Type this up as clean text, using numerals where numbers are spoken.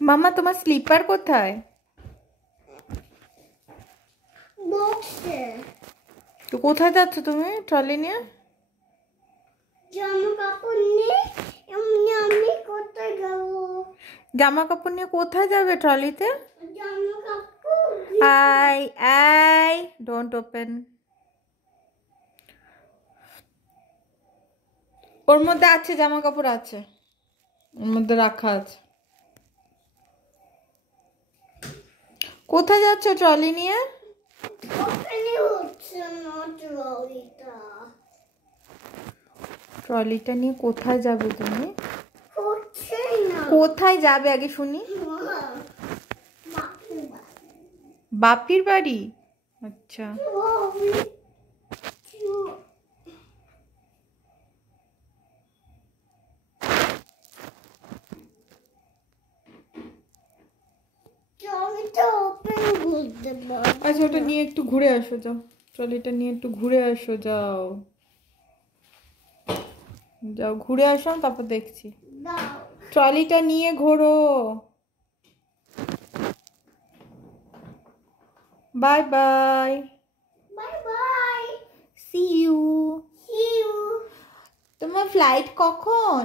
মামা তোমার স্লিপার কোথায়? বক্সে। তো কোথায় যাচ্ছ তুমি ট্রলি নিয়ে? জামা কাপড় নিয়ে এমনি আমি কোথায় যাব? জামা কাপড় নিয়ে কোথায় যাবে ট্রলিতে? জামা কাপড় আই আই ডোন্ট ওপেন। ওর মধ্যে আছে জামা কাপড় আছে, ওর মধ্যে রাখা আছে। কোথায় যাচ্ছ ট্রলি নিয়ে? ওখানে হচ্ছে না ট্রলিটা। ট্রলিটা নিয়ে কোথায় যাবে তুমি? হচ্ছে না। কোথায় যাবে আগে শুনি। বাপির বাড়ি? আচ্ছা আচ্ছা, ওটা নিয়ে একটু ঘুরে আসো যাও। ট্রলিটা নিয়ে একটু ঘুরে আসো, যাও যাও ঘুরে আসো, তারপর দেখছি। ট্রলিটা নিয়ে ঘোরো। Bye bye. Bye bye. See you. See you. তোমার ফ্লাইট কখন?